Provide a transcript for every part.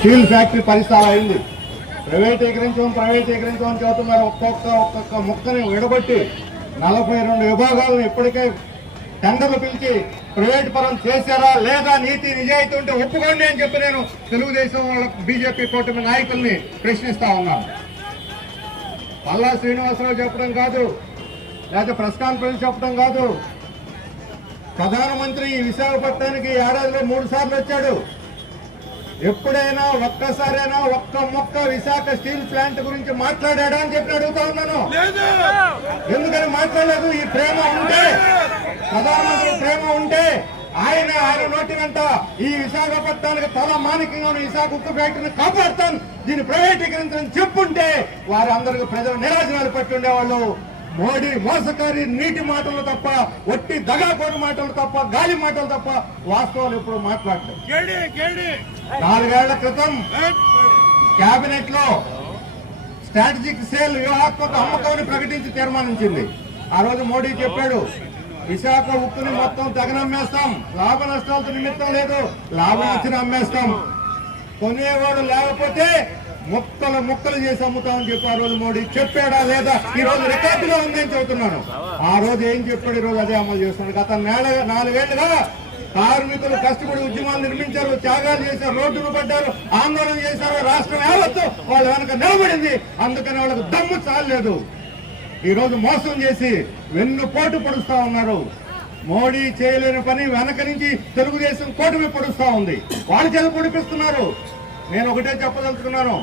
Steel factory పరిస్థితి అయింది. ప్రైవేటీకరించమని చెబుతున్నారు. ఒక్కొక్క ముక్కని విడగొట్టి 42 విభాగాలను ఇప్పటికే టెండర్లు పిలిచి ప్రైవేట్ పరం చేశారా లేదా, నీతి నిజాయితీ ఉంటే ఒప్పుకోండి అని చెప్పి నేను తెలుగుదేశం వాళ్ళ బీజేపీ కూటమి నాయకుల్ని ప్రశ్నిస్తా ఉన్నాను. పల్లా శ్రీనివాసరావు చెప్పడం కాదు, లేకపోతే ప్రెస్ కాన్ఫరెన్స్ చెప్పడం కాదు. ప్రధానమంత్రి ఈ విశాఖపట్నానికి ఏడాదిలో 3 సార్లు వచ్చాడు. ఎప్పుడైనా ఒక్కసారైనా ఒక్క మొక్క విశాఖ స్టీల్ ప్లాంట్ గురించి మాట్లాడా అని చెప్పి అడుగుతా ఉన్నాను. ఎందుకని మాట్లాడలేదు? ఈ ప్రేమ ఉంటే, ప్రధానమంత్రి ప్రేమ ఉంటే ఆయన నోటి వెంట ఈ విశాఖపట్నానికి తల మానికంగా విశాఖ ఉక్కు ఫ్యాక్టరీని కాపాడుతాను, దీన్ని ప్రైవేటీకరించని చెప్పుంటే వారందరికీ ప్రజలు నిరాశనాలు పట్టి ఉండేవాళ్ళు. మోడీ మోసకారి నీటి మాటలు తప్ప, ఒట్టి దగాకోరు మాటలు తప్ప, గాలి మాటలు తప్ప వాస్తవాలు ఎప్పుడు మాట్లాడలేదు. 4 ఏళ్ల క్రితం కేబినెట్ లో స్ట్రాటజిక్ సేల్ వ్యూహాత్మక అమ్మకాన్ని ప్రకటించి తీర్మానించింది. ఆ రోజు మోడీ చెప్పాడు, విశాఖ ఉక్కుని మొత్తం తగనమ్మేస్తాం, లాభ నష్టాలతో నిమిత్తం లేదు, లాభం వచ్చిన అమ్మేస్తాం, కొనేవాడు లేకపోతే ముక్కలు చేసి అమ్ముతామని చెప్పి ఆ రోజు మోడీ చెప్పాడా లేదా? ఈ రోజు రికార్డులో ఉందని చెబుతున్నాను. ఆ రోజు ఏం చెప్పాడు, ఈ రోజు అదే అమలు చేస్తున్నాడు. గత 4 ఏళ్లుగా కార్మికులు కష్టపడి ఉద్యమాలు నిర్మించారు, త్యాగాలు చేశారు, రోడ్డును పడ్డారు, ఆందోళన చేశారు. రాష్ట్రం యావత్తు వాళ్ళ వెనక నిలబడింది. అందుకని వాళ్ళకు దమ్ము చాలలేదు. ఈ రోజు మోసం చేసి వెన్నుపోటు పొడుస్తా ఉన్నారు. మోడీ చేయలేని పని వెనక నుంచి తెలుగుదేశం కూటమి పొడుస్తా ఉంది. వాళ్ళు చెలు పొడిపిస్తున్నారు. నేను ఒకటే చెప్పదలుచుకున్నాను,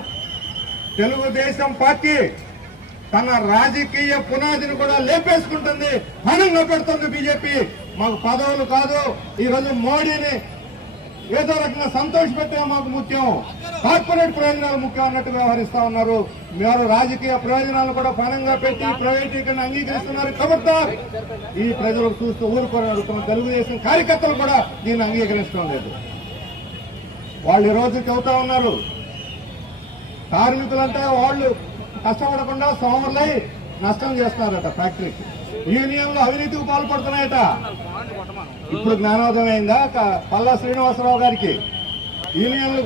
తెలుగుదేశం పార్టీ తన రాజకీయ పునాదిని కూడా లేపేసుకుంటుంది, హనంగా పెడుతుంది బీజేపీ. మాకు పదవులు కాదు, ఈ రోజు మోడీని ఏదో రకంగా సంతోషపెట్టే మాకు ముఖ్యం, కార్పొరేట్ ప్రయోజనాలు ముఖ్యం అన్నట్టు వ్యవహరిస్తా ఉన్నారు. మీరు రాజకీయ ప్రయోజనాలు కూడా పనంగా పెట్టి ప్రైవేటీకరణ అంగీకరిస్తున్నారు. ఖబర్దార్, ఈ ప్రజలు చూస్తూ ఊరుకొని అడుగుతున్న తెలుగుదేశం కార్యకర్తలు కూడా దీన్ని అంగీకరించడం లేదు. వాళ్ళు ఈ రోజు చెబుతా ఉన్నారు, కార్మికులంటే వాళ్ళు కష్టపడకుండా సోమరులై నష్టం చేస్తున్నారట ఫ్యాక్టరీకి. యూనియన్లు అవినీతికి పాల్పడుతున్నాయట. ఇప్పుడు జ్ఞానోదయం అయిందా పల్లా శ్రీనివాసరావు గారికి? యూనియన్లు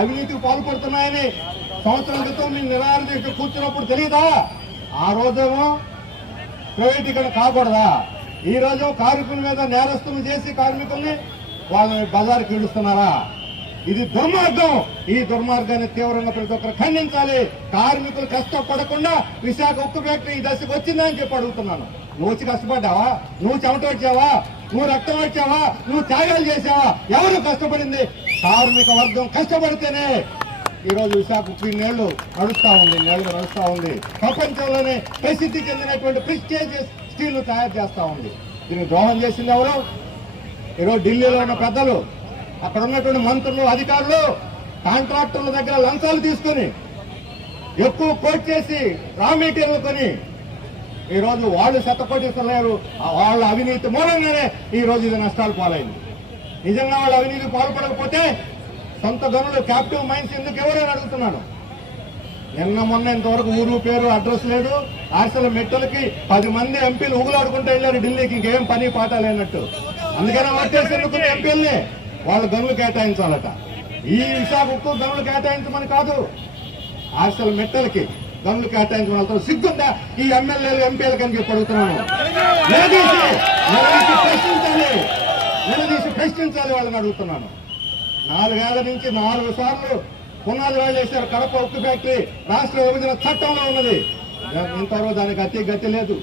అవినీతికి పాల్పడుతున్నాయని సంవత్సరం క్రితం మీరు నిరాహార దీక్ష కూర్చున్నప్పుడు తెలియదా? ఆ రోజేమో ప్రైవేటీకరణ కాకూడదా? ఈ రోజు కార్మికుల మీద నేరస్తులు చేసి కార్మికుల్ని వాళ్ళని బజారుకి ఈడుస్తున్నారా? ఇది దుర్మార్గం. ఈ దుర్మార్గాన్ని తీవ్రంగా ప్రతి ఒక్కరు ఖండించాలి. కార్మికులు కష్టపడకుండా విశాఖ ఉక్కు ఫ్యాక్టరీ ఈ దశకు వచ్చిందని చెప్పి అడుగుతున్నాను. నువ్వు వచ్చి కష్టపడ్డావా? నువ్వు చెమట వచ్చావా? నువ్వు రక్తం వచ్చావా? నువ్వు త్యాగాలు చేసావా? ఎవరు కష్టపడింది? కార్మిక వర్గం కష్టపడితేనే ఈ రోజు విశాఖ ఉక్కు నేళ్లు నడుస్తా ఉంది. ప్రపంచంలోనే ప్రసిద్ధి చెందినటువంటి ప్రెస్టీజియస్ స్టీల్ తయారు చేస్తా ఉంది. దీన్ని ద్రోహం చేసింది ఎవరు? ఈరోజు ఢిల్లీలో ఉన్న పెద్దలు, అక్కడ ఉన్నటువంటి మంత్రులు, అధికారులు కాంట్రాక్టర్ల దగ్గర లంచాలు తీసుకుని ఎక్కువ కోట్ చేసి రా మెటీరియల్ కొని ఈ రోజు వాళ్ళు శతకోటీస్తున్నారు. వాళ్ళ అవినీతి మూలంగానే ఈ రోజు ఇది నష్టాలు పాలైంది. నిజంగా వాళ్ళ అవినీతి పాల్పడకపోతే సొంత గనులు క్యాప్టివ్ మైన్స్ ఎందుకు ఎవరైనా అడుగుతున్నాను. మొన్న ఇంతవరకు ఊరు పేరు అడ్రస్ లేదు. ఆర్సల మెట్టలకి 10 మంది ఎంపీలు ఊగులాడుకుంటూ వెళ్ళారు ఢిల్లీకి, ఇంకేం పని పాట లేనట్టు. అందుకనే ఓటేసేందుకు ఎంపీల్ని వాళ్ళు గనులు కేటాయించాలట. ఈ విశాఖ ఉక్కు గనులు కేటాయించమని కాదు, ఆర్సల మెట్టలకి గనులు కేటాయించమని సిగ్గుందా ఈ ఎమ్మెల్యేలు ఎంపీలకు అని చెప్పి అడుగుతున్నాను. నిలదీసి ప్రశ్నించాలి వాళ్ళని అడుగుతున్నాను. 4 ఏళ్ల నుంచి 4 సార్లు పునాది వాళ్ళు వేశారు. కడప ఉక్కు ఫ్యాక్టరీ రాష్ట్ర విభజన చట్టంలో ఉన్నది. ఇంతవరకు దానికి గతి లేదు.